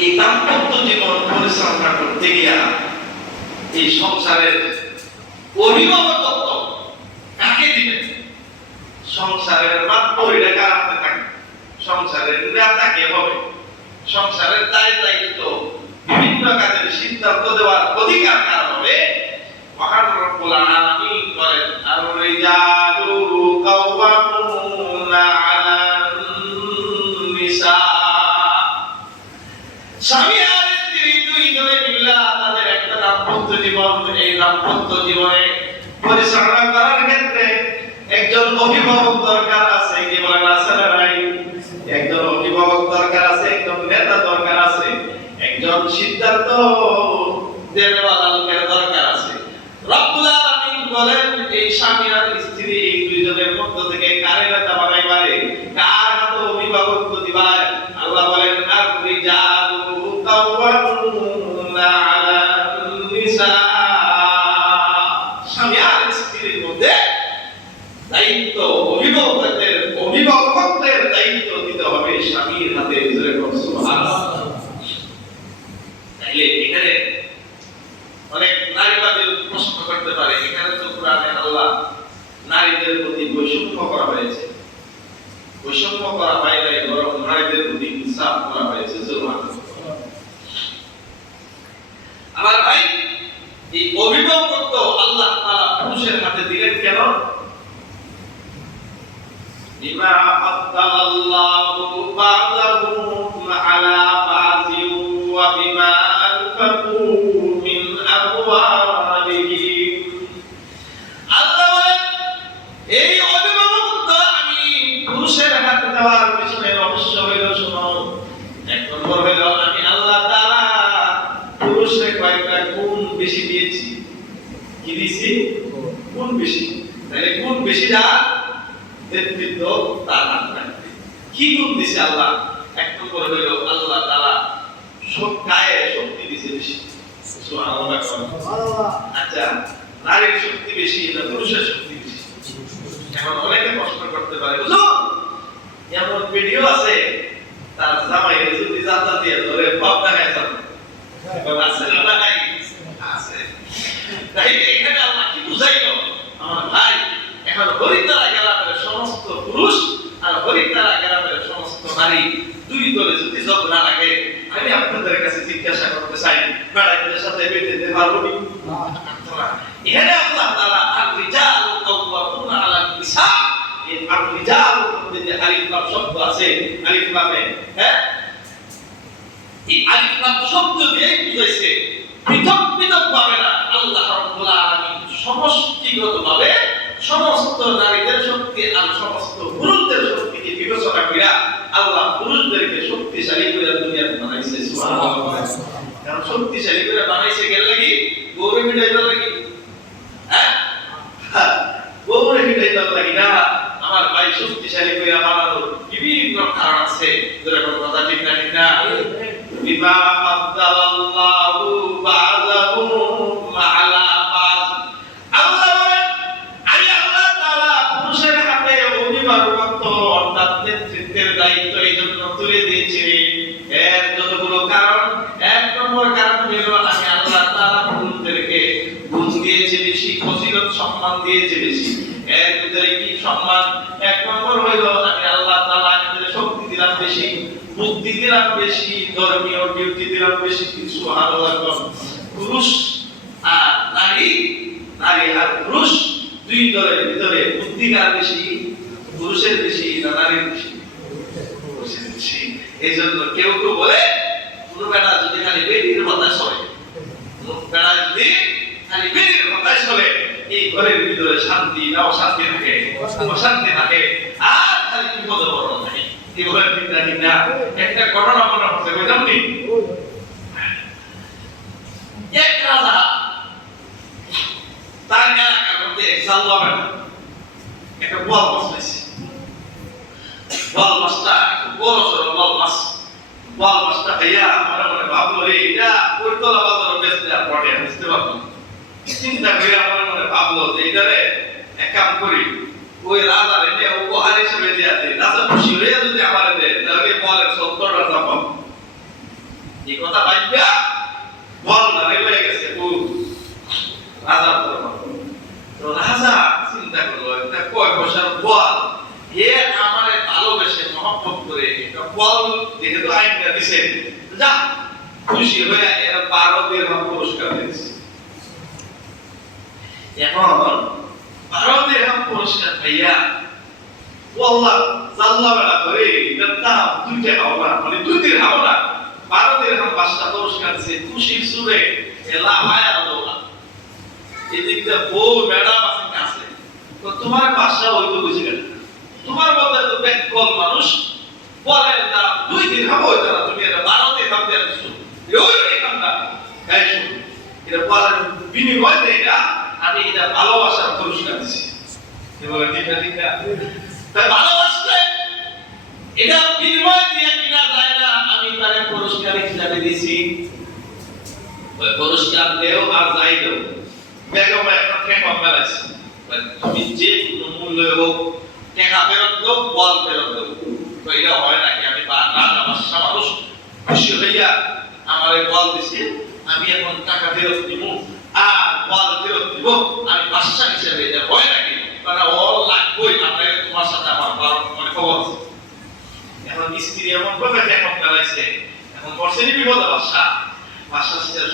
এই দাম্পত্য জীবন পরিচালনা করতে গিয়া এই সংসারের অভিভাবকত্ব কাকে দিবেন, সংসারের বাধ্যটা কার হাতে থাকে, সংসারের নেতা কে হবে, সংসারের দায়িত্ব বিভিন্ন কাজের সিদ্ধান্ত দেওয়ার অধিকার কার হবে। মহান রব্বুল আলামিন বলেন আর-রিজালু কাওয়ামুনা আলান নিসা। স্বামী আর স্ত্রী দুই জনে মিলে তাদের একটা দাম্পত্য জীবন, এই দাম্পত্য জীবনে পরিচালনা করার ক্ষেত্রে একজন অভিভাবক দরকার আছে, কি বলেন আছে না নাই? একজন অভিভাবক দরকার আছে, একজন নেতা দরকার আছে, একজন সিদ্ধান্ত দেওয়ালা লোকের দরকার আছে। রব্বুল আলামিন বলেন এই স্বামী আর স্ত্রী এই দুইজনের মধ্য থেকে কারে নেতা বানাইবারে, কার হাতে অভিভাবকত্ব দিবায়। আল্লাহ বলেন আর-রিজালু কাওয়ামুনা আলান নিসা। স্বামী আর স্ত্রীর মধ্যে দায়িত্ব, অভিভাবকত্বের দায়িত্ব দিতে হবে স্বামীর হাতে। সুবহানাল্লাহ। তাইলে এখানে অনেক নারীবাদী প্রশ্ন করতে পারে, এখানে তো কোরআনে আল্লাহ নারীদের প্রতি বৈষম্য করা হয়েছে, বৈষম্য করা হয় নাই, বরং নারীদের প্রতি ইনসাফ করা হয়েছে। আমার ভাই, এই অভিভাবকত্ব আল্লাহ তাআলা পুরুষের হাতে দিলেন কেন? বিমা আল্লাহু বা'দাহুম আলা বা'যিন ওয়া বিমা আনফাকু মিন আমওয়ালিহিম। আল্লাহ বলেন এই অভিভাবকত্ব আমি পুরুষের হাতে দেওয়ার পিছনে রহস্য হইল শোনো। এক নম্বর হইল আমি আল্লাহ তাআলা পুরুষকে কয়েকটা গুণ বেশি দিয়েছি। কি দিয়েছি? গুণ বেশি। তাহলে গুণ বেশি যা নেতৃত্ব তার হাতে। কি গুণ দিয়েছে আল্লাহ? এক নম্বর হইল আল্লাহ তাআলা গায়ে শক্তি দিয়েছে বেশি। সুবহানাল্লাহ। আচ্ছা, নারীর শক্তি বেশি না পুরুষের শক্তি বেশি? এখন অনেকে প্রশ্ন করতে পারে, বুঝো এমন ভিডিও আছে তার জামাই যদি জাতা দিয়ে ধরে পাবনা গেছে আছে না নাই? আছে। তাই এখানে আল্লাহ কি বুঝাইলো? আমার ভাই, এখন হরিতারা গ্রামের সমস্ত পুরুষ আর হরিতারা গ্রামের সমস্ত নারী দুই দলে যদি ঝগড়া লাগে, আমি আপনাদের কাছে জিজ্ঞাসা করতে চাই, বেড়াইদের সাথে বেঁধে পারবো নি? এখানে আল্লাহ তাআলা আর-রিজালু কাওয়ামুনা আলান নিসা, এই আর-রিজাল মধ্যে যে আলিফ লাম শব্দ আছে, আলিফ লামে এই আলিফ লাম শব্দ দিয়ে বুঝাইছে পৃথক পৃথক ভাবে না, আল্লাহ রাব্বুল আলামিন সমষ্টিগতভাবে সমস্ত নারীদের শক্তি আর সমস্ত পুরুষদের শক্তিকে বিবেচনা করে আল্লাহ পুরুষদেরকে শক্তিশালী করে দুনিয়াতে বানাইছে। সুবহানাল্লাহ। কারণ শক্তিশালী করে বানাইছে কেন লাগি? গৌরে মিটাইবার লাগি। হ্যাঁ, গৌরে মিটাইবার লাগি না। আমার ভাই, শক্তিশালী করে বানানোর বিভিন্ন কারণ আছে। যেরকম কথা ঠিক না? ঠিক না? বিমা আফদালাল্লাহু বা'দাহুম আলা বা'দ। আল্লাহ বলেন আমি আল্লাহ তাআলা পুরুষের হাতে অভিভাবকত্ব অর্থাৎ নেতৃত্বের দায়িত্ব এই জন্য তুলে দিয়েছি। এর যতগুলো কারণ, এক নম্বর কারণ হলো আমি আল্লাহ তাআলা পুরুষদেরকে গুণ দিয়েছি বেশি, ফজিলত সম্মান দিয়েছি বেশি। এর ভিতরে কি সম্মান? এক নম্বর হলো আমি আল্লাহ তাআলা এদের শক্তি দিলাম বেশি, বুদ্ধি দিলাম বেশি, ধর্মীয় ডিউটি দিলাম বেশি। সুবহানাল্লাহ। পুরুষ আর নারী, নারী আর পুরুষ দুই দলের ভিতরে বুদ্ধি কার বেশি? পুরুষের বেশি না নারীর বেশি? পুরুষের বেশি। এই জন্য কেউ কেউ বলে কোনো বেটা যদি খালি বেটির বাতাস হয়, বেটা যদি খালি বেটির বাতাস হলে এই ঘরের ভিতরে শান্তি না অশান্তি থাকে, অশান্তি থাকে আর খালি বিপদ বরণ থাকে। এই ঘরের ভিতরে ঠিক না? একটা ঘটনা মনে হচ্ছে, বুঝলাম নি? এক রাজা তার এলাকার মধ্যে জাল হবে না, একটা বল মাছ পেয়েছে। বল মাছটা বড় সড়ো বল মাছ। বল মাছটা ভাইয়া মনে মনে ভাবলো রে এটা কৈতলা বাজারে বেচতে আর পড়ে বুঝতে পারবো। চিন্তা করে মনে মনে ভাবলো যে এটারে এক কাম করি, ওই রাজার এটা উপহার হিসেবে দেয়া দেয়। রাজা খুশি হয়ে যদি আমার দেয় তাহলে বলের 70টা দাম। এই কথা ভাইবা বল না রে হয়ে গেছে ও রাজা তো রাজা চিন্তা করলো একটা কয় পয়সার বল এ আমারে ভালোবেসে মহব্বত করে একটা বল দেখে তো আইনটা দিছে যা খুশি হয়ে এরা 12 দিরহাম পুরস্কার দিয়েছে। এখন 12 দিরহাম পুরস্কার পাইয়া আল্লাহ জাল্লা বলা করে এটা দাম 2 টাকা হবে মানে 2 দিরহাম না 12 দিরহাম বাদশা পুরস্কার দিয়েছে খুশির সুরে এলা ভায়া দৌলা এদিকটা বউ ম্যাডাম আছে তো তোমার বাদশা ওই তো বুঝে গেল তোমার মধ্যে তো বেকল মানুষ বলে না 2 দিরহাম হইতো না তুমি এটা 12 দিরহাম দিয়ে দিছো ওই এখানটা গাই শুন এটা বলার বিনিময় দেয় না আমি এটা ভালোবাসার পুরস্কার দিছি কি বলে ঠিক না তাই ভালোবাসলে এটা বিনিময় দিয়ে কিনা যায় না আমি তারে পুরস্কার হিসাবে দিছি ওই পুরস্কার দেও আর যাই দেও বেগম একটা ঠেকা মেলাইছে তুমি যে কোনো মূল্য হোক টাকা ফেরত দাও বল ফেরত দাও তো এটা হয় নাকি আমি আমার মানুষ খুশি হইয়া আমারে বল দিছে আমি এখন টাকা ফেরত দিব আর বল ফেরত দিব আমি বাদশা হিসেবে এটা হয় নাকি কারণ অল লাগবই আমরা তোমার সাথে আমার মানে খবর আছে এখন স্ত্রী এমন ভাবে এখন মেলাইছে এখন বর্ষেরই বিপদ বাদশা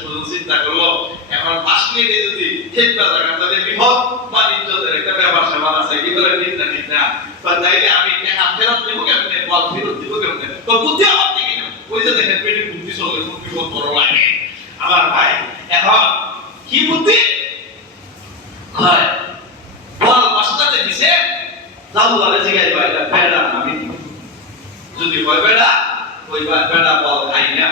শুধু চিন্তা করলো এখন 5 মিনিটে যদি ঠিকঠাক থাকে তাহলে বিপদ বাণিজ্যের একটা ব্যাপার সেবার আছে কি বলে ঠিক না তো তাইলে আমি টাকা ফেরত দিব কেমনে বল ফেরত দিব কেমনে তো বুদ্ধি আমার থেকে না ওই যে দেখেন পেটে বুদ্ধি চলে বুদ্ধি কত বড় লাগে আমার ভাই এখন কি বুদ্ধি হয় বল বাদশাতে দিছে জাল্লারে জিগাই ভাই এটা বেড়া আমি যদি হয় বেড়া ওই বেড়া বল খাই না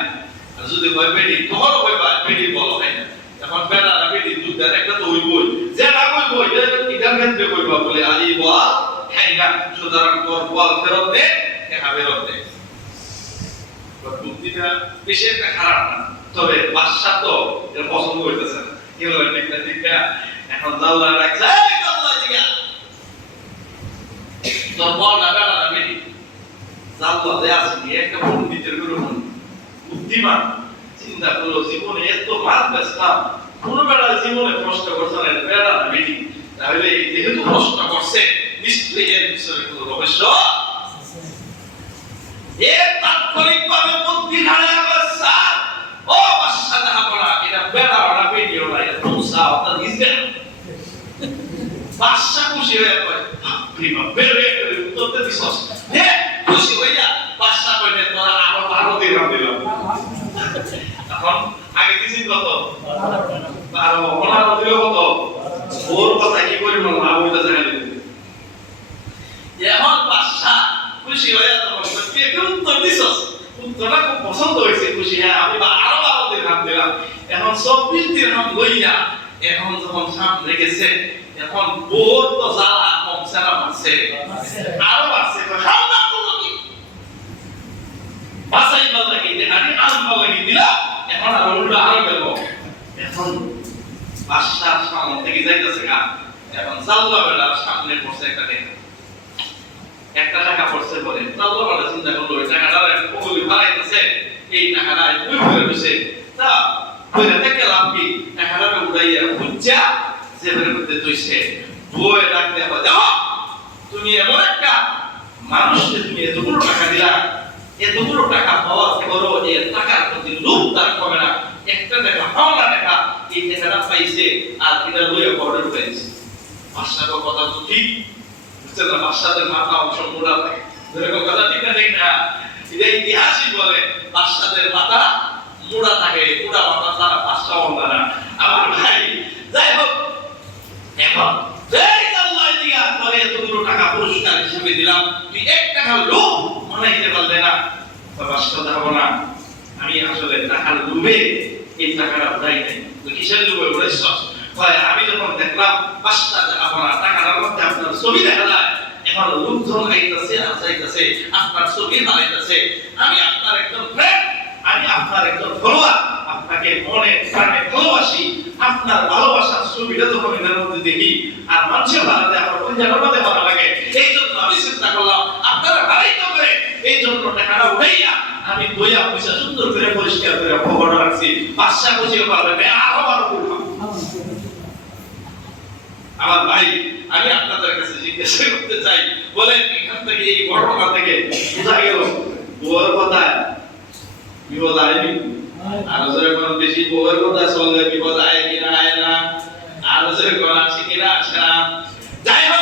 আর যদি হয় বেড়ি তোমারও হইবা বেড়ি বল খাই না এখন বেড়া না বেড়ি দুধের একটা তো হইবই যে না কইবো এটার ক্ষেত্রে কইবা বলে আলি বল খাই না সুতরাং তোর বল ফেরত দে টাকা ফেরত দে বুদ্ধিটা বেশি একটা খারাপ না তবে বাদশা তো এটা পছন্দ করতেছে না কি হলো ঠিক না এখন জাল্লা রাখছে এই জাল্লা জিগা তোর বল না বেড়া না বেড়ি জাল্লা যে আছে একটা পণ্ডিতের গুরু বুদ্ধিমান চিন্তা করলো জীবনে এত মাল বেসলাম কোন বেড়া জীবনে কষ্ট করছে না বেড়া না বেড়ি তাহলে যেহেতু কষ্ট করছে নিশ্চয়ই এর পিছনে কোনো রহস্য তাৎক্ষণিকভাবে বুদ্ধি খাড়া করে স্যার ও বাদশা জাহাপনা এটা বেড়া না বেড়িও না এটা তুমসা অর্থাৎ ইসরায়েল বাদশা খুশি হয়ে পড়ে বাপরে বাপ বেড়ে করে উত্তরতে দিছস হে খুশি হইয়া বাদশা কইলে তোরা আরো 12 দিরহাম দিলাম এখন আগে দিছি কত 12 ওনার দিল কত ওর কথা কি করি না ওইটা জানাই এখন বাদশা খুশি হইয়া তখন কে উত্তর দিছস উত্তরটা খুব পছন্দ হইছে খুশি হ্যাঁ আমি আরো 12 দিরহাম দিলাম এখন 24 দিরহাম লইয়া এখন যখন সামনে গেছে এখন বোর তো জ্বালা কমছে না বাড়ছে আরো বাড়ছে খাও না করলো কি বাসাই বল লাগি যে আরে আম বল লাগি দিলাম এখন আর উল্টো আরো গেল এখন বাদশার সামনে থেকে যাইতেছে গা এখন জাল্লা বেড়ার সামনে পড়ছে একটা টাকা পড়ছে বলে জাল্লা বেড়া চিন্তা করলো ওই টাকাটা কবুলি ভাড়াইতেছে এই টাকাটা ওই ঘুরে বসে তা ওইটা থেকে লাভ কি টাকাটা উড়াইয়া বুঝা জেবের মধ্যে তুইছে বই ডাকতে হয় দেখো তুমি এমন একটা মানুষকে তুমি এতগুলো টাকা দিলা এতগুলো টাকা পাওয়ার পরও এর টাকার প্রতি লোভ তার কমে না একটা টাকা পাওনা টাকা এই টাকাটা পাইছে আর এটা লইয়া বর্ডার পাইছে বাদশার কথা তো ঠিক বুঝছেন না বাদশাদের মাথা অংশ মোড়া থাকে এরকম কথা ঠিক না এটা ইতিহাসই বলে বাদশাদের মাথা মোড়া থাকে মোড়া মাথা তারা বাদশা হল না আমার ভাই যাই হোক এখন এই আল্লাহ দিয়া তোরে এতগুলো টাকা পুরস্কার হিসেবে দিলাম তুই 1 টাকা লোভ মানাইতে পারলে না বাদশা যাব না আমি আসলে টাকার লোভে এই টাকাটা উড়াই নাই তুই কিসের লোভে উড়াইছস ভাই আমি যখন দেখলাম বাদশা আপনার টাকার মধ্যে আপনার ছবি দেখা যায় এখন লোকজন আইতাছে আসাইতাছে আপনার ছবি বানাইতাছে আমি আপনার একজন ফ্রেন্ড আমি আপনার একজন ফলোয়ার আপনাকে মনে প্রাণে ভালোবাসি আপনার ভালোবাসার ছবিটা যখন এর মধ্যে দেখি আর মানুষের ভালোতে আমার কোন জায়গার মধ্যে ভালো লাগে এই জন্য আমি চিন্তা করলাম আপনারা ভালোই তো করে এই জন্য টাকাটা উঠাইয়া আমি দইয়া পয়সা সুন্দর করে পরিষ্কার করে খবর রাখছি, বাদশা বুঝিয়ে পারবে না, আরো আরো করলাম। আমার ভাই, আমি আপনাদের কাছে জিজ্ঞাসা করতে চাই, বলেন এখান থেকে এই ঘটনা থেকে বোঝা গেল বউয়ের কথা বিপদ আয়নি? আরো যখন বেশি বউয়ের কথা চললে বিপদ আয় কিনা আয় না, আরো যখন আসে কিনা আসে না। যাই হোক